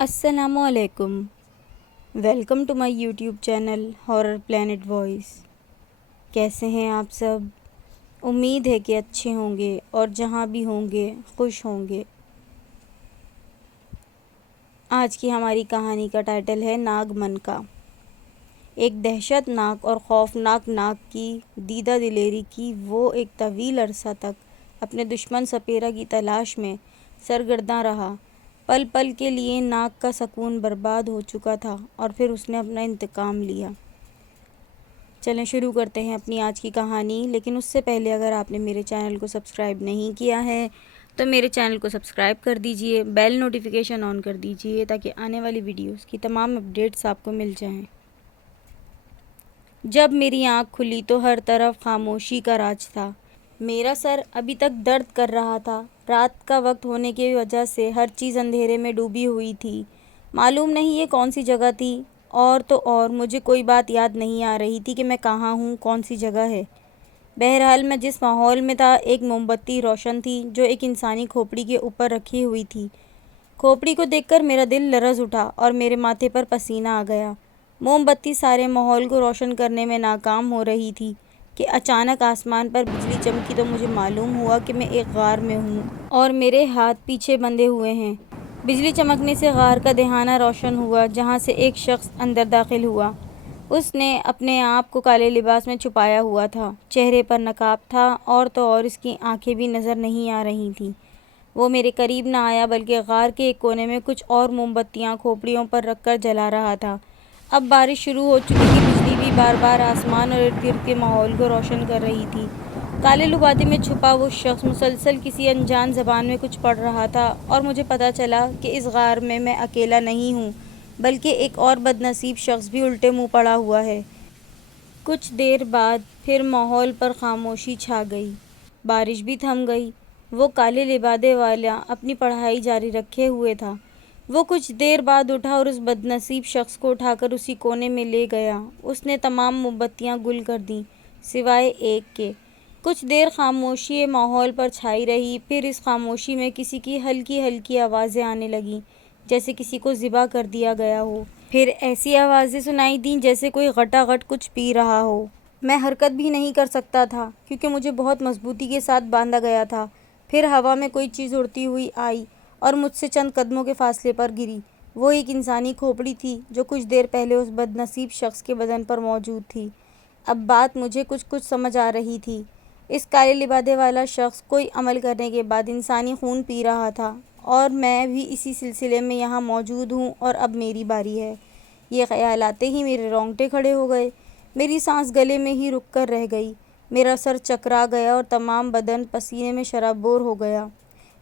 السلام علیکم، welcome to my YouTube channel horror planet voice. کیسے ہیں آپ سب؟ امید ہے کہ اچھے ہوں گے اور جہاں بھی ہوں گے خوش ہوں گے۔ آج کی ہماری کہانی کا ٹائٹل ہے ناگ منکا۔ ایک دہشت ناک اور خوفناک ناگ کی دیدہ دلیری کی وہ ایک طویل عرصہ تک اپنے دشمن سپیرا کی تلاش میں سرگرداں رہا۔ پل پل کے لیے ناگ کا سکون برباد ہو چکا تھا اور پھر اس نے اپنا انتقام لیا۔ چلیں شروع کرتے ہیں اپنی آج کی کہانی، لیکن اس سے پہلے اگر آپ نے میرے چینل کو سبسکرائب نہیں کیا ہے تو میرے چینل کو سبسکرائب کر دیجئے، بیل نوٹیفیکیشن آن کر دیجئے تاکہ آنے والی ویڈیوز کی تمام اپڈیٹس آپ کو مل جائیں۔ جب میری آنکھ کھلی تو ہر طرف خاموشی کا راج تھا۔ میرا سر ابھی تک درد کر رہا تھا۔ رات کا وقت ہونے کی وجہ سے ہر چیز اندھیرے میں ڈوبی ہوئی تھی۔ معلوم نہیں یہ کون سی جگہ تھی، اور تو اور مجھے کوئی بات یاد نہیں آ رہی تھی کہ میں کہاں ہوں، کون سی جگہ ہے۔ بہرحال میں جس ماحول میں تھا، ایک موم بتی روشن تھی جو ایک انسانی کھوپڑی کے اوپر رکھی ہوئی تھی۔ کھوپڑی کو دیکھ کر میرا دل لرز اٹھا اور میرے ماتھے پر پسینہ آ گیا۔ موم بتی سارے ماحول کو روشن کرنے میں ناکام ہو رہی تھی کہ اچانک آسمان پر بجلی چمکی تو مجھے معلوم ہوا کہ میں ایک غار میں ہوں اور میرے ہاتھ پیچھے بندھے ہوئے ہیں۔ بجلی چمکنے سے غار کا دہانہ روشن ہوا جہاں سے ایک شخص اندر داخل ہوا۔ اس نے اپنے آپ کو کالے لباس میں چھپایا ہوا تھا، چہرے پر نقاب تھا اور تو اور اس کی آنکھیں بھی نظر نہیں آ رہی تھیں۔ وہ میرے قریب نہ آیا بلکہ غار کے ایک کونے میں کچھ اور موم بتیاں کھوپڑیوں پر رکھ کر جلا رہا تھا۔ اب بارش شروع ہو چکی تھی، بجلی بھی بار بار آسمان اور ارد گرد کے ماحول کو روشن کر رہی تھی۔ کالے لبادے میں چھپا وہ شخص مسلسل کسی انجان زبان میں کچھ پڑھ رہا تھا اور مجھے پتہ چلا کہ اس غار میں اکیلا نہیں ہوں بلکہ ایک اور بد نصیب شخص بھی الٹے منہ پڑا ہوا ہے۔ کچھ دیر بعد پھر ماحول پر خاموشی چھا گئی، بارش بھی تھم گئی۔ وہ کالے لبادے والا اپنی پڑھائی جاری رکھے ہوئے تھا۔ وہ کچھ دیر بعد اٹھا اور اس بد نصیب شخص کو اٹھا کر اسی کونے میں لے گیا۔ اس نے تمام موم بتیاں گل کر دیں سوائے ایک کے۔ کچھ دیر خاموشی ماحول پر چھائی رہی، پھر اس خاموشی میں کسی کی ہلکی ہلکی آوازیں آنے لگیں جیسے کسی کو ذبح کر دیا گیا ہو۔ پھر ایسی آوازیں سنائی دیں جیسے کوئی غٹا غٹ کچھ پی رہا ہو۔ میں حرکت بھی نہیں کر سکتا تھا کیونکہ مجھے بہت مضبوطی کے ساتھ باندھا گیا تھا۔ پھر ہوا میں کوئی چیز اڑتی ہوئی آئی اور مجھ سے چند قدموں کے فاصلے پر گری۔ وہ ایک انسانی کھوپڑی تھی جو کچھ دیر پہلے اس بد نصیب شخص کے بدن پر موجود تھی۔ اب بات مجھے کچھ سمجھ آ رہی تھی۔ اس کالے لبادے والا شخص کوئی عمل کرنے کے بعد انسانی خون پی رہا تھا اور میں بھی اسی سلسلے میں یہاں موجود ہوں اور اب میری باری ہے۔ یہ خیال آتے ہی میرے رونگٹے کھڑے ہو گئے۔ میری سانس گلے میں ہی رک کر رہ گئی۔ میرا سر چکرا گیا اور تمام بدن پسینے میں شرابور ہو گیا۔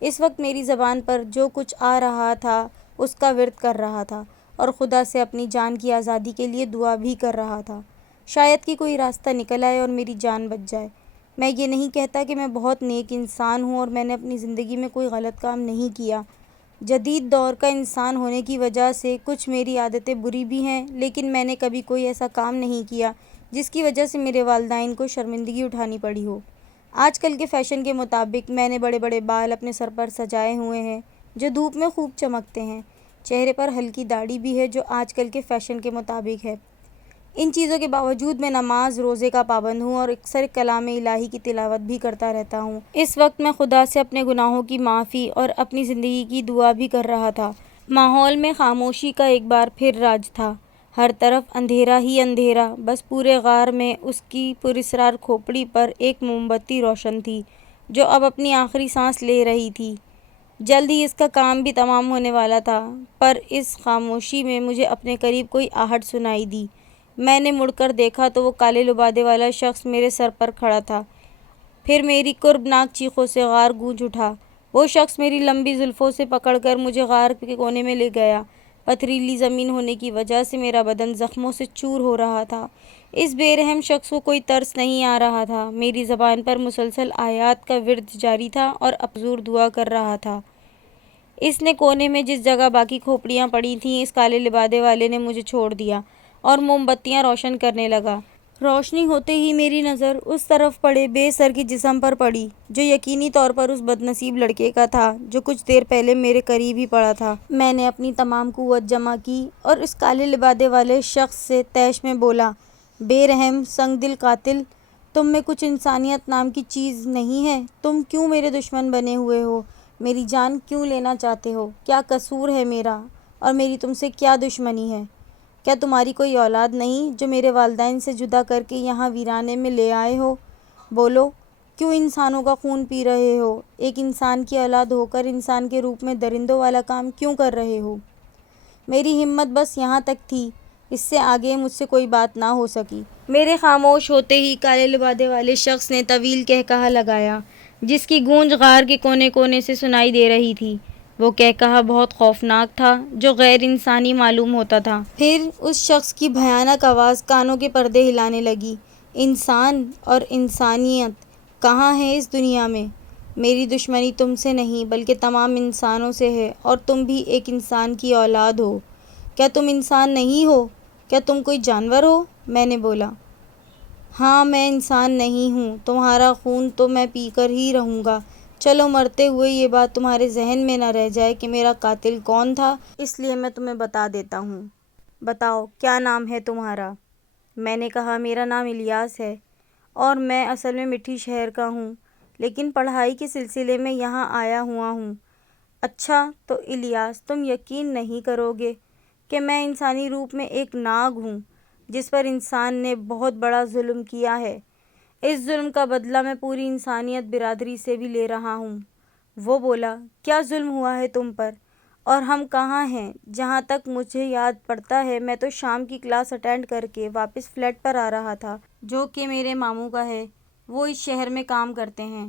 اس وقت میری زبان پر جو کچھ آ رہا تھا اس کا ورد کر رہا تھا اور خدا سے اپنی جان کی آزادی کے لیے دعا بھی کر رہا تھا، شاید کہ کوئی راستہ نکل آئے اور میری جان بچ جائے۔ میں یہ نہیں کہتا کہ میں بہت نیک انسان ہوں اور میں نے اپنی زندگی میں کوئی غلط کام نہیں کیا۔ جدید دور کا انسان ہونے کی وجہ سے کچھ میری عادتیں بری بھی ہیں، لیکن میں نے کبھی کوئی ایسا کام نہیں کیا جس کی وجہ سے میرے والدین کو شرمندگی اٹھانی پڑی ہو۔ آج کل کے فیشن کے مطابق میں نے بڑے بڑے بال اپنے سر پر سجائے ہوئے ہیں جو دھوپ میں خوب چمکتے ہیں۔ چہرے پر ہلکی داڑھی بھی ہے جو آج کل کے فیشن کے مطابق ہے۔ ان چیزوں کے باوجود میں نماز روزے کا پابند ہوں اور اکثر کلام الہی کی تلاوت بھی کرتا رہتا ہوں۔ اس وقت میں خدا سے اپنے گناہوں کی معافی اور اپنی زندگی کی دعا بھی کر رہا تھا۔ ماحول میں خاموشی کا ایک بار پھر راج تھا۔ ہر طرف اندھیرا ہی اندھیرا، بس پورے غار میں اس کی پراسرار کھوپڑی پر ایک موم بتی روشن تھی جو اب اپنی آخری سانس لے رہی تھی۔ جلد ہی اس کا کام بھی تمام ہونے والا تھا، پر اس خاموشی میں مجھے اپنے قریب کوئی آہٹ سنائی دی۔ میں نے مڑ کر دیکھا تو وہ کالے لبادے والا شخص میرے سر پر کھڑا تھا۔ پھر میری کربناک چیخوں سے غار گونج اٹھا۔ وہ شخص میری لمبی زلفوں سے پکڑ کر مجھے غار کے کونے میں لے گیا۔ پتھریلی زمین ہونے کی وجہ سے میرا بدن زخموں سے چور ہو رہا تھا۔ اس بے رحم شخص کو کوئی ترس نہیں آ رہا تھا۔ میری زبان پر مسلسل آیات کا ورد جاری تھا اور ابزور دعا کر رہا تھا۔ اس نے کونے میں جس جگہ باقی کھوپڑیاں پڑی تھیں، اس کالے لبادے والے نے مجھے چھوڑ دیا اور موم بتیاں روشن کرنے لگا۔ روشنی ہوتے ہی میری نظر اس طرف پڑے بے سر کے جسم پر پڑی جو یقینی طور پر اس بد نصیب لڑکے کا تھا جو کچھ دیر پہلے میرے قریب ہی پڑا تھا۔ میں نے اپنی تمام قوت جمع کی اور اس کالے لبادے والے شخص سے طیش میں بولا، بے رحم سنگ دل قاتل، تم میں کچھ انسانیت نام کی چیز نہیں ہے؟ تم کیوں میرے دشمن بنے ہوئے ہو؟ میری جان کیوں لینا چاہتے ہو؟ کیا قصور ہے میرا اور میری تم سے کیا دشمنی ہے؟ کیا تمہاری کوئی اولاد نہیں جو میرے والدین سے جدا کر کے یہاں ویرانے میں لے آئے ہو؟ بولو، کیوں انسانوں کا خون پی رہے ہو؟ ایک انسان کی اولاد ہو کر انسان کے روپ میں درندوں والا کام کیوں کر رہے ہو؟ میری ہمت بس یہاں تک تھی، اس سے آگے مجھ سے کوئی بات نہ ہو سکی۔ میرے خاموش ہوتے ہی کالے لبادے والے شخص نے طویل قہقہہ لگایا جس کی گونج غار کے کونے کونے سے سنائی دے رہی تھی۔ وہ قہقہہ بہت خوفناک تھا، جو غیر انسانی معلوم ہوتا تھا۔ پھر اس شخص کی بھیانک آواز کانوں کے پردے ہلانے لگی، انسان اور انسانیت کہاں ہے اس دنیا میں؟ میری دشمنی تم سے نہیں بلکہ تمام انسانوں سے ہے، اور تم بھی ایک انسان کی اولاد ہو۔ کیا تم انسان نہیں ہو؟ کیا تم کوئی جانور ہو؟ میں نے بولا، ہاں میں انسان نہیں ہوں، تمہارا خون تو میں پی کر ہی رہوں گا۔ چلو مرتے ہوئے یہ بات تمہارے ذہن میں نہ رہ جائے کہ میرا قاتل کون تھا، اس لیے میں تمہیں بتا دیتا ہوں۔ بتاؤ کیا نام ہے تمہارا؟ میں نے کہا، میرا نام الیاس ہے اور میں اصل میں مٹھی شہر کا ہوں، لیکن پڑھائی کے سلسلے میں یہاں آیا ہوا ہوں۔ اچھا تو الیاس، تم یقین نہیں کرو گے کہ میں انسانی روپ میں ایک ناگ ہوں جس پر انسان نے بہت بڑا ظلم کیا ہے۔ اس ظلم کا بدلہ میں پوری انسانیت برادری سے بھی لے رہا ہوں۔ وہ بولا، کیا ظلم ہوا ہے تم پر اور ہم کہاں ہیں؟ جہاں تک مجھے یاد پڑتا ہے میں تو شام کی کلاس اٹینڈ کر کے واپس فلیٹ پر آ رہا تھا جو کہ میرے ماموں کا ہے، وہ اس شہر میں کام کرتے ہیں۔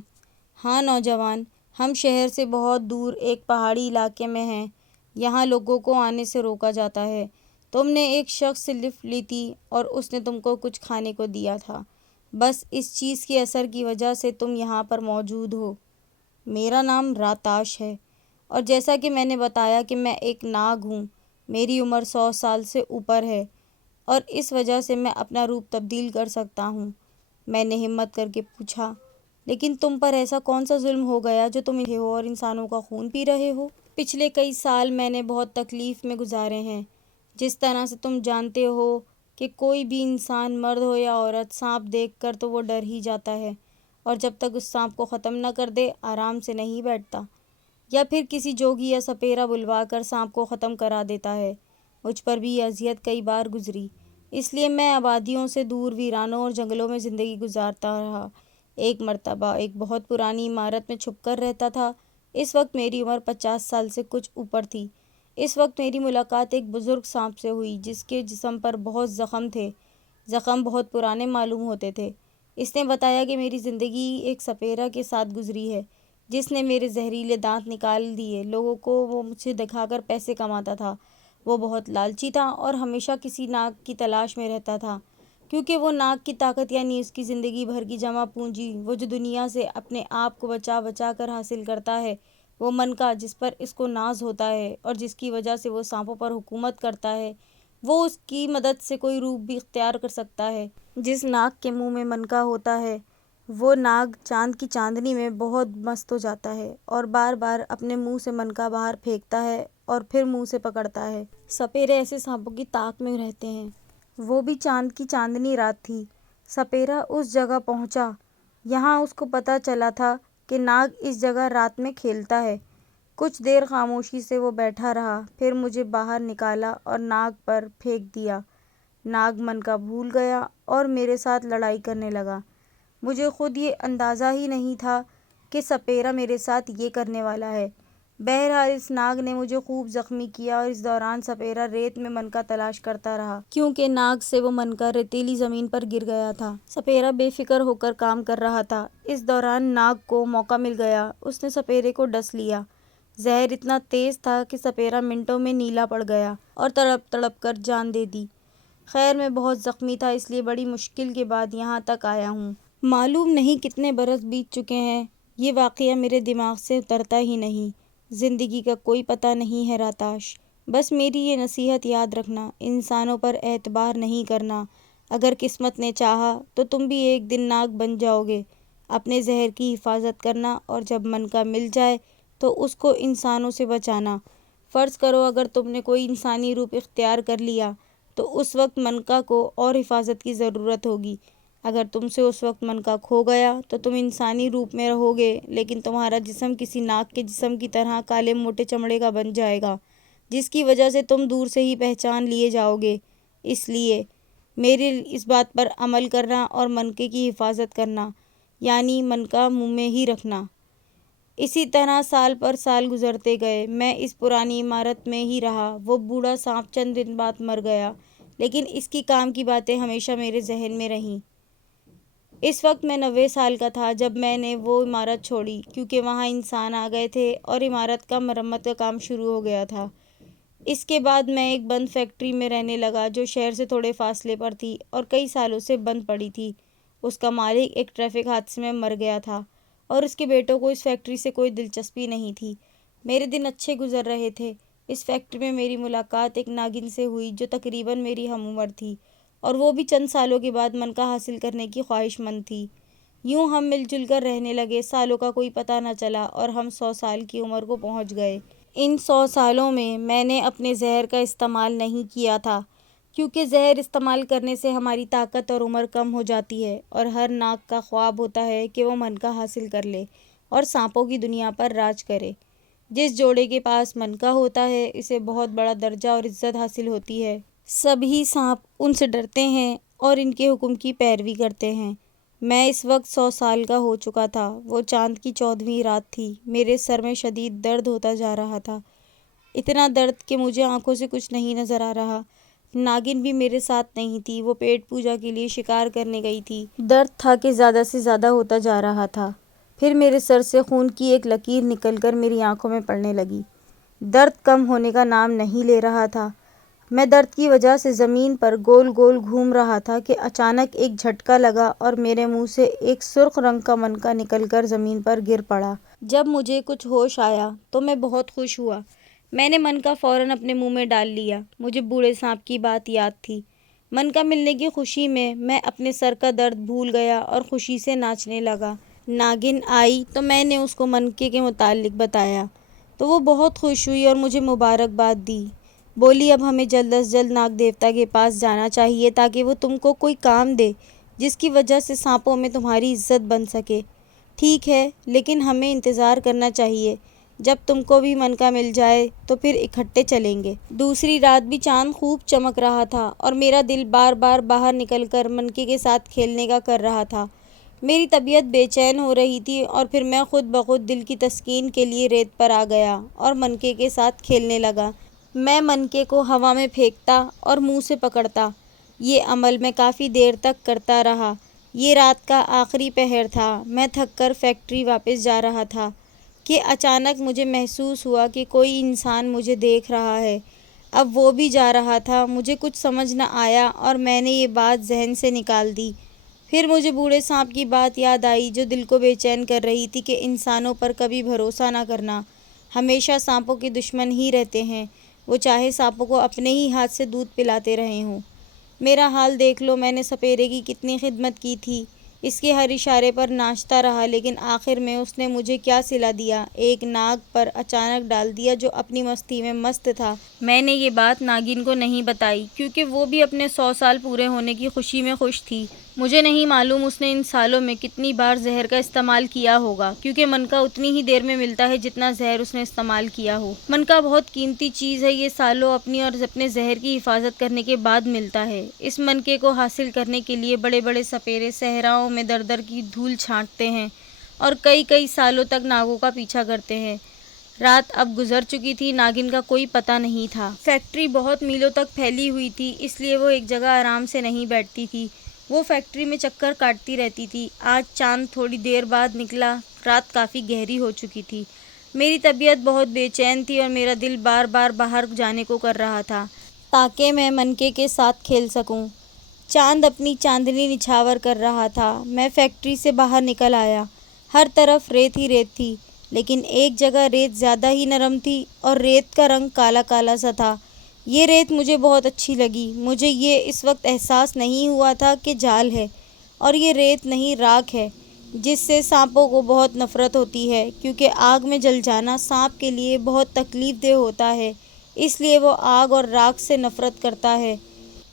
ہاں نوجوان، ہم شہر سے بہت دور ایک پہاڑی علاقے میں ہیں، یہاں لوگوں کو آنے سے روکا جاتا ہے۔ تم نے ایک شخص سے لفٹ لی تھی اور اس نے تم کو کچھ کھانے کو دیا تھا، بس اس چیز کے اثر کی وجہ سے تم یہاں پر موجود ہو۔ میرا نام راتاش ہے اور جیسا کہ میں نے بتایا کہ میں ایک ناگ ہوں، میری عمر 100 سال سے اوپر ہے اور اس وجہ سے میں اپنا روپ تبدیل کر سکتا ہوں۔ میں نے ہمت کر کے پوچھا، لیکن تم پر ایسا کون سا ظلم ہو گیا جو تم ہو اور انسانوں کا خون پی رہے ہو؟ پچھلے کئی سال میں نے بہت تکلیف میں گزارے ہیں، جس طرح سے تم جانتے ہو کہ کوئی بھی انسان مرد ہو یا عورت سانپ دیکھ کر تو وہ ڈر ہی جاتا ہے اور جب تک اس سانپ کو ختم نہ کر دے آرام سے نہیں بیٹھتا، یا پھر کسی جوگی یا سپیرا بلوا کر سانپ کو ختم کرا دیتا ہے۔ مجھ پر بھی یہ اذیت کئی بار گزری، اس لیے میں آبادیوں سے دور ویرانوں اور جنگلوں میں زندگی گزارتا رہا۔ ایک مرتبہ ایک بہت پرانی عمارت میں چھپ کر رہتا تھا۔ اس وقت میری عمر 50 سال سے کچھ اوپر تھی۔ اس وقت میری ملاقات ایک بزرگ سانپ سے ہوئی جس کے جسم پر بہت زخم تھے، زخم بہت پرانے معلوم ہوتے تھے۔ اس نے بتایا کہ میری زندگی ایک سپیرا کے ساتھ گزری ہے جس نے میرے زہریلے دانت نکال دیے۔ لوگوں کو وہ مجھے دکھا کر پیسے کماتا تھا۔ وہ بہت لالچی تھا اور ہمیشہ کسی ناگ کی تلاش میں رہتا تھا، کیونکہ وہ ناگ کی طاقت یعنی اس کی زندگی بھر کی جمع پونجی، وہ جو دنیا سے اپنے آپ کو بچا بچا کر حاصل کرتا ہے، وہ منکا جس پر اس کو ناز ہوتا ہے اور جس کی وجہ سے وہ سانپوں پر حکومت کرتا ہے، وہ اس کی مدد سے کوئی روپ بھی اختیار کر سکتا ہے۔ جس ناگ کے منہ میں منکا ہوتا ہے وہ ناگ چاند کی چاندنی میں بہت مست ہو جاتا ہے اور بار بار اپنے منہ سے منکا باہر پھینکتا ہے اور پھر منہ سے پکڑتا ہے۔ سپیرے ایسے سانپوں کی طاق میں رہتے ہیں۔ وہ بھی چاند کی چاندنی رات تھی۔ سپیرا اس جگہ پہنچا، یہاں اس کو پتہ چلا تھا کہ ناگ اس جگہ رات میں کھیلتا ہے۔ کچھ دیر خاموشی سے وہ بیٹھا رہا، پھر مجھے باہر نکالا اور ناگ پر پھینک دیا۔ ناگ منکا بھول گیا اور میرے ساتھ لڑائی کرنے لگا۔ مجھے خود یہ اندازہ ہی نہیں تھا کہ سپیرا میرے ساتھ یہ کرنے والا ہے۔ بہرحال اس ناگ نے مجھے خوب زخمی کیا اور اس دوران سپیرا ریت میں منکا تلاش کرتا رہا، کیونکہ ناگ سے وہ منکا ریتیلی زمین پر گر گیا تھا۔ سپیرا بے فکر ہو کر کام کر رہا تھا۔ اس دوران ناگ کو موقع مل گیا، اس نے سپیرے کو ڈس لیا۔ زہر اتنا تیز تھا کہ سپیرا منٹوں میں نیلا پڑ گیا اور تڑپ تڑپ کر جان دے دی۔ خیر میں بہت زخمی تھا، اس لیے بڑی مشکل کے بعد یہاں تک آیا ہوں۔ معلوم نہیں کتنے برس بیت چکے ہیں، یہ واقعہ میرے دماغ سے اترتا ہی نہیں۔ زندگی کا کوئی پتہ نہیں ہے راتاش، بس میری یہ نصیحت یاد رکھنا، انسانوں پر اعتبار نہیں کرنا، اگر قسمت نے چاہا تو تم بھی ایک دن ناگ بن جاؤ گے۔ اپنے زہر کی حفاظت کرنا اور جب من کا مل جائے تو اس کو انسانوں سے بچانا۔ فرض کرو اگر تم نے کوئی انسانی روپ اختیار کر لیا تو اس وقت منکا کو اور حفاظت کی ضرورت ہوگی۔ اگر تم سے اس وقت منکا کھو گیا تو تم انسانی روپ میں رہو گے لیکن تمہارا جسم کسی ناگ کے جسم کی طرح کالے موٹے چمڑے کا بن جائے گا، جس کی وجہ سے تم دور سے ہی پہچان لیے جاؤ گے۔ اس لیے میرے اس بات پر عمل کرنا اور منکے کی حفاظت کرنا، یعنی منکا منہ میں ہی رکھنا۔ اسی طرح سال پر سال گزرتے گئے، میں اس پرانی عمارت میں ہی رہا۔ وہ بوڑھا سانپ چند دن بعد مر گیا، لیکن اس کی کام کی باتیں ہمیشہ میرے ذہن میں رہیں۔ اس وقت میں 90 سال کا تھا جب میں نے وہ عمارت چھوڑی، کیونکہ وہاں انسان آ گئے تھے اور عمارت کا مرمت کا کام شروع ہو گیا تھا۔ اس کے بعد میں ایک بند فیکٹری میں رہنے لگا جو شہر سے تھوڑے فاصلے پر تھی اور کئی سالوں سے بند پڑی تھی۔ اس کا مالک ایک ٹریفک حادثے میں مر گیا تھا اور اس کے بیٹوں کو اس فیکٹری سے کوئی دلچسپی نہیں تھی۔ میرے دن اچھے گزر رہے تھے۔ اس فیکٹری میں میری ملاقات ایک ناگن سے ہوئی جو تقریباً میری ہم عمر تھی اور وہ بھی چند سالوں کے بعد منکا حاصل کرنے کی خواہش مند تھی۔ یوں ہم مل جل کر رہنے لگے، سالوں کا کوئی پتہ نہ چلا اور ہم 100 سال کی عمر کو پہنچ گئے۔ ان 100 سالوں میں نے اپنے زہر کا استعمال نہیں کیا تھا، کیونکہ زہر استعمال کرنے سے ہماری طاقت اور عمر کم ہو جاتی ہے اور ہر ناگ کا خواب ہوتا ہے کہ وہ منکا حاصل کر لے اور سانپوں کی دنیا پر راج کرے۔ جس جوڑے کے پاس منکا ہوتا ہے اسے بہت بڑا درجہ اور عزت حاصل ہوتی ہے۔ سبھی سانپ ان سے ڈرتے ہیں اور ان کے حکم کی پیروی کرتے ہیں۔ میں اس وقت 100 سال کا ہو چکا تھا۔ وہ چاند کی 14ویں رات تھی۔ میرے سر میں شدید درد ہوتا جا رہا تھا، اتنا درد کہ مجھے آنکھوں سے کچھ نہیں نظر آ رہا۔ ناگن بھی میرے ساتھ نہیں تھی، وہ پیٹ پوجا کے لیے شکار کرنے گئی تھی۔ درد تھا کہ زیادہ سے زیادہ ہوتا جا رہا تھا۔ پھر میرے سر سے خون کی ایک لکیر نکل کر میری آنکھوں میں پڑنے لگی۔ درد کم ہونے کا نام نہیں لے رہا تھا۔ میں درد کی وجہ سے زمین پر گول گول گھوم رہا تھا کہ اچانک ایک جھٹکا لگا اور میرے منہ سے ایک سرخ رنگ کا منکا نکل کر زمین پر گر پڑا۔ جب مجھے کچھ ہوش آیا تو میں بہت خوش ہوا۔ میں نے منکا فوراً اپنے منہ میں ڈال لیا۔ مجھے بوڑھے سانپ کی بات یاد تھی۔ منکا ملنے کی خوشی میں اپنے سر کا درد بھول گیا اور خوشی سے ناچنے لگا۔ ناگن آئی تو میں نے اس کو منکے کے متعلق بتایا تو وہ بہت خوش ہوئی اور مجھے مبارکباد دی۔ بولی اب ہمیں جلد از جلد ناگ دیوتا کے پاس جانا چاہیے تاکہ وہ تم کو کوئی کام دے جس کی وجہ سے سانپوں میں تمہاری عزت بن سکے۔ ٹھیک ہے، لیکن ہمیں انتظار کرنا چاہیے۔ جب تم کو بھی منکا مل جائے تو پھر اکٹھے چلیں گے۔ دوسری رات بھی چاند خوب چمک رہا تھا اور میرا دل بار بار باہر نکل کر منکے کے ساتھ کھیلنے کا کر رہا تھا۔ میری طبیعت بے چین ہو رہی تھی اور پھر میں خود بخود دل کی تسکین کے لیے ریت پر آ گیا اور منکے کے ساتھ کھیلنے لگا۔ میں منکے کو ہوا میں پھینکتا اور منہ سے پکڑتا۔ یہ عمل میں کافی دیر تک کرتا رہا۔ یہ رات کا آخری پہر تھا۔ میں تھک کر فیکٹری واپس جا رہا تھا کہ اچانک مجھے محسوس ہوا کہ کوئی انسان مجھے دیکھ رہا ہے۔ اب وہ بھی جا رہا تھا۔ مجھے کچھ سمجھ نہ آیا اور میں نے یہ بات ذہن سے نکال دی۔ پھر مجھے بوڑھے سانپ کی بات یاد آئی جو دل کو بے چین کر رہی تھی کہ انسانوں پر کبھی بھروسہ نہ کرنا، ہمیشہ سانپوں کے دشمن ہی رہتے ہیں، وہ چاہے سانپوں کو اپنے ہی ہاتھ سے دودھ پلاتے رہے ہوں۔ میرا حال دیکھ لو، میں نے سپیرے کی کتنی خدمت کی تھی، اس کے ہر اشارے پر ناچتا رہا، لیکن آخر میں اس نے مجھے کیا صلہ دیا، ایک ناگ پر اچانک ڈال دیا جو اپنی مستی میں مست تھا۔ میں نے یہ بات ناگن کو نہیں بتائی کیونکہ وہ بھی اپنے 100 سال پورے ہونے کی خوشی میں خوش تھی۔ مجھے نہیں معلوم اس نے ان سالوں میں کتنی بار زہر کا استعمال کیا ہوگا، کیونکہ منکا اتنی ہی دیر میں ملتا ہے جتنا زہر اس نے استعمال کیا ہو۔ منکا بہت قیمتی چیز ہے، یہ سالوں اپنی اور اپنے زہر کی حفاظت کرنے کے بعد ملتا ہے۔ اس منکے کو حاصل کرنے کے لیے بڑے بڑے سپیرے صحراؤں میں در در کی دھول چھانٹتے ہیں اور کئی سالوں تک ناگوں کا پیچھا کرتے ہیں۔ رات اب گزر چکی تھی، ناگن کا کوئی پتہ نہیں تھا۔ فیکٹری بہت میلوں تک پھیلی ہوئی تھی، اس لیے وہ ایک جگہ آرام سے نہیں بیٹھتی تھی، وہ فیکٹری میں چکر کاٹتی رہتی تھی۔ آج چاند تھوڑی دیر بعد نکلا، رات کافی گہری ہو چکی تھی۔ میری طبیعت بہت بے چین تھی اور میرا دل بار بار باہر جانے کو کر رہا تھا تاکہ میں منکے کے ساتھ کھیل سکوں۔ چاند اپنی چاندنی نچھاور کر رہا تھا۔ میں فیکٹری سے باہر نکل آیا۔ ہر طرف ریت ہی ریت تھی، لیکن ایک جگہ ریت زیادہ ہی نرم تھی اور ریت کا رنگ کالا کالا سا تھا۔ یہ ریت مجھے بہت اچھی لگی۔ مجھے یہ اس وقت احساس نہیں ہوا تھا کہ جال ہے، اور یہ ریت نہیں راکھ ہے، جس سے سانپوں کو بہت نفرت ہوتی ہے، کیونکہ آگ میں جل جانا سانپ کے لیے بہت تکلیف دہ ہوتا ہے، اس لیے وہ آگ اور راکھ سے نفرت کرتا ہے۔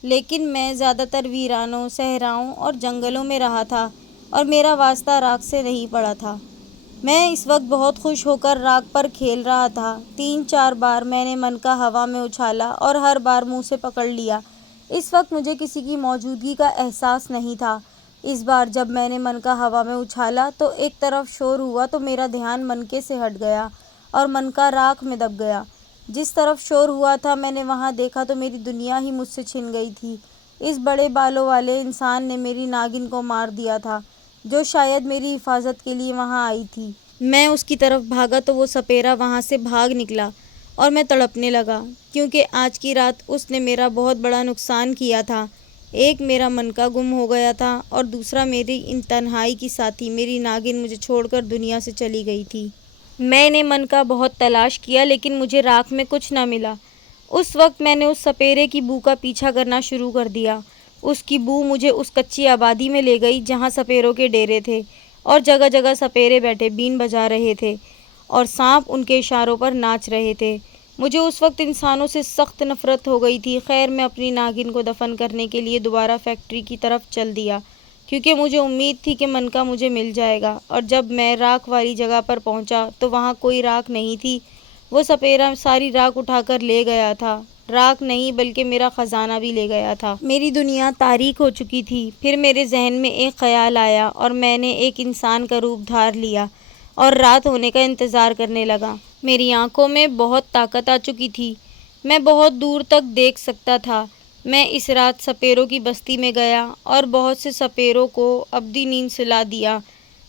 لیکن میں زیادہ تر ویرانوں، صحراؤں اور جنگلوں میں رہا تھا، اور میرا واسطہ راکھ سے نہیں پڑا تھا۔ میں اس وقت بہت خوش ہو کر راکھ پر کھیل رہا تھا۔ 3-4 بار میں نے من کا ہوا میں اچھالا اور ہر بار منہ سے پکڑ لیا۔ اس وقت مجھے کسی کی موجودگی کا احساس نہیں تھا۔ اس بار جب میں نے من کا ہوا میں اچھالا تو ایک طرف شور ہوا تو میرا دھیان منکے سے ہٹ گیا اور منکا راکھ میں دب گیا۔ جس طرف شور ہوا تھا میں نے وہاں دیکھا تو میری دنیا ہی مجھ سے چھن گئی تھی۔ اس بڑے بالوں والے انسان نے میری ناگن کو مار دیا تھا، جو شاید میری حفاظت کے لیے وہاں آئی تھی۔ میں اس کی طرف بھاگا تو وہ سپیرا وہاں سے بھاگ نکلا، اور میں تڑپنے لگا، کیونکہ آج کی رات اس نے میرا بہت بڑا نقصان کیا تھا۔ ایک میرا منکا گم ہو گیا تھا، اور دوسرا میری ان تنہائی کی ساتھی میری ناگن مجھے چھوڑ کر دنیا سے چلی گئی تھی۔ میں نے منکا بہت تلاش کیا، لیکن مجھے راکھ میں کچھ نہ ملا۔ اس وقت میں نے اس سپیرے کی بو کا پیچھا کرنا شروع کر دیا۔ اس کی بو مجھے اس کچی آبادی میں لے گئی جہاں سپیروں کے ڈیرے تھے، اور جگہ جگہ سپیرے بیٹھے بین بجا رہے تھے، اور سانپ ان کے اشاروں پر ناچ رہے تھے۔ مجھے اس وقت انسانوں سے سخت نفرت ہو گئی تھی۔ خیر میں اپنی ناگن کو دفن کرنے کے لیے دوبارہ فیکٹری کی طرف چل دیا، کیونکہ مجھے امید تھی کہ منکا مجھے مل جائے گا۔ اور جب میں راکھ والی جگہ پر پہنچا تو وہاں کوئی راکھ نہیں تھی۔ وہ سپیرا ساری راکھ اٹھا کر لے گیا تھا۔ راکھ نہیں بلکہ میرا خزانہ بھی لے گیا تھا۔ میری دنیا تاریک ہو چکی تھی۔ پھر میرے ذہن میں ایک خیال آیا، اور میں نے ایک انسان کا روپ دھار لیا اور رات ہونے کا انتظار کرنے لگا۔ میری آنکھوں میں بہت طاقت آ چکی تھی۔ میں بہت دور تک دیکھ سکتا تھا۔ میں اس رات سپیروں کی بستی میں گیا اور بہت سے سپیروں کو ابدی نیند سلا دیا،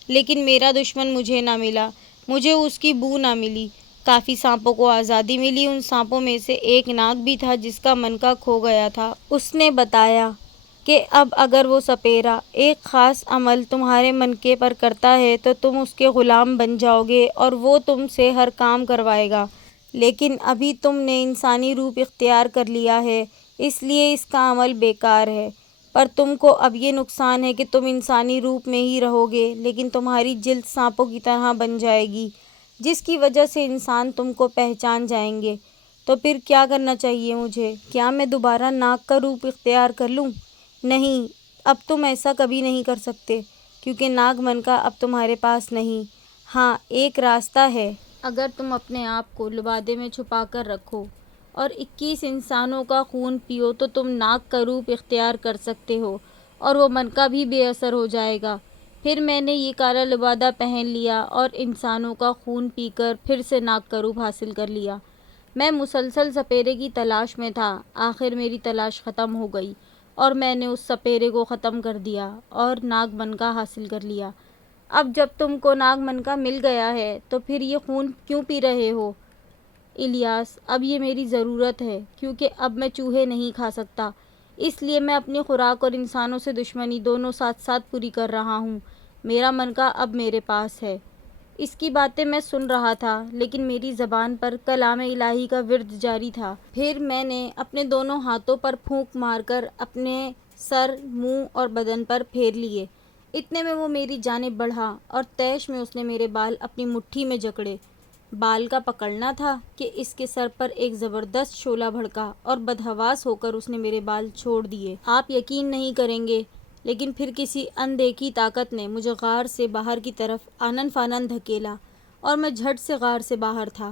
لیکن میرا دشمن مجھے نہ ملا۔ مجھے اس کی بو نہ ملی۔ کافی سانپوں کو آزادی ملی۔ ان سانپوں میں سے ایک ناگ بھی تھا جس کا منکا کھو گیا تھا۔ اس نے بتایا کہ اب اگر وہ سپیرا ایک خاص عمل تمہارے منکے پر کرتا ہے تو تم اس کے غلام بن جاؤ گے، اور وہ تم سے ہر کام کروائے گا۔ لیکن ابھی تم نے انسانی روپ اختیار کر لیا ہے، اس لیے اس کا عمل بیکار ہے۔ پر تم کو اب یہ نقصان ہے کہ تم انسانی روپ میں ہی رہو گے، لیکن تمہاری جلد سانپوں کی طرح بن جائے گی، جس کی وجہ سے انسان تم کو پہچان جائیں گے۔ تو پھر کیا کرنا چاہیے مجھے؟ کیا میں دوبارہ ناگ کا روپ اختیار کر لوں؟ نہیں، اب تم ایسا کبھی نہیں کر سکتے، کیونکہ ناگ منکا اب تمہارے پاس نہیں۔ ہاں، ایک راستہ ہے۔ اگر تم اپنے آپ کو لبادے میں چھپا کر رکھو اور 21 انسانوں کا خون پیو تو تم ناگ کا روپ اختیار کر سکتے ہو، اور وہ منکا بھی بے اثر ہو جائے گا۔ پھر میں نے یہ کالا لبادہ پہن لیا اور انسانوں کا خون پی کر پھر سے ناگ کا روپ حاصل کر لیا۔ میں مسلسل سپیرے کی تلاش میں تھا۔ آخر میری تلاش ختم ہو گئی، اور میں نے اس سپیرے کو ختم کر دیا اور ناگ منکا حاصل کر لیا۔ اب جب تم کو ناگ منکا مل گیا ہے تو پھر یہ خون کیوں پی رہے ہو؟ الیاس، اب یہ میری ضرورت ہے، کیونکہ اب میں چوہے نہیں کھا سکتا، اس لیے میں اپنی خوراک اور انسانوں سے دشمنی دونوں ساتھ ساتھ پوری کر رہا ہوں۔ میرا منکا اب میرے پاس ہے۔ اس کی باتیں میں سن رہا تھا، لیکن میری زبان پر کلام الہی کا ورد جاری تھا۔ پھر میں نے اپنے دونوں ہاتھوں پر پھونک مار کر اپنے سر، منہ اور بدن پر پھیر لیے۔ اتنے میں وہ میری جانب بڑھا اور تیش میں اس نے میرے بال اپنی مٹھی میں جکڑے۔ بال کا پکڑنا تھا کہ اس کے سر پر ایک زبردست شعلہ بھڑکا، اور بدحواس ہو کر اس نے میرے بال چھوڑ دیے۔ آپ یقین نہیں کریں گے، لیکن پھر کسی اندیکھی طاقت نے مجھے غار سے باہر کی طرف آنن فانن دھکیلا، اور میں جھٹ سے غار سے باہر تھا۔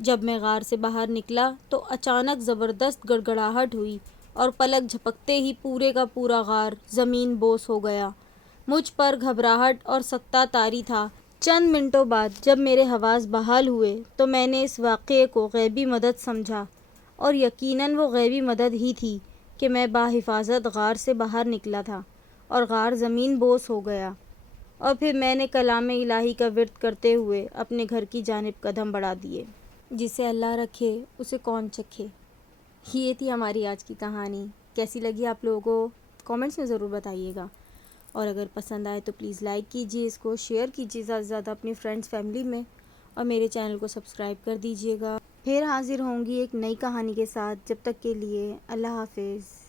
جب میں غار سے باہر نکلا تو اچانک زبردست گڑگڑاہٹ ہوئی، اور پلک جھپکتے ہی پورے کا پورا غار زمین بوس ہو گیا۔ مجھ پر گھبراہٹ اور سکتہ طاری تھا۔ چند منٹوں بعد جب میرے حواس بحال ہوئے تو میں نے اس واقعے کو غیبی مدد سمجھا، اور یقیناً وہ غیبی مدد ہی تھی کہ میں بحفاظت غار سے باہر نکلا تھا اور غار زمین بوس ہو گیا۔ اور پھر میں نے کلام الہی کا ورد کرتے ہوئے اپنے گھر کی جانب قدم بڑھا دیے۔ جسے اللہ رکھے اسے کون چکھے۔ یہ تھی ہماری آج کی کہانی۔ کیسی لگی آپ لوگوں کو کامنٹس میں ضرور بتائیے گا، اور اگر پسند آئے تو پلیز لائک کیجیے، اس کو شیئر کیجیے زیادہ سے زیادہ اپنی فرینڈس فیملی میں، اور میرے چینل کو سبسکرائب کر دیجیے گا۔ پھر حاضر ہوں گی ایک نئی کہانی کے ساتھ. جب تک کے لیے اللہ حافظ.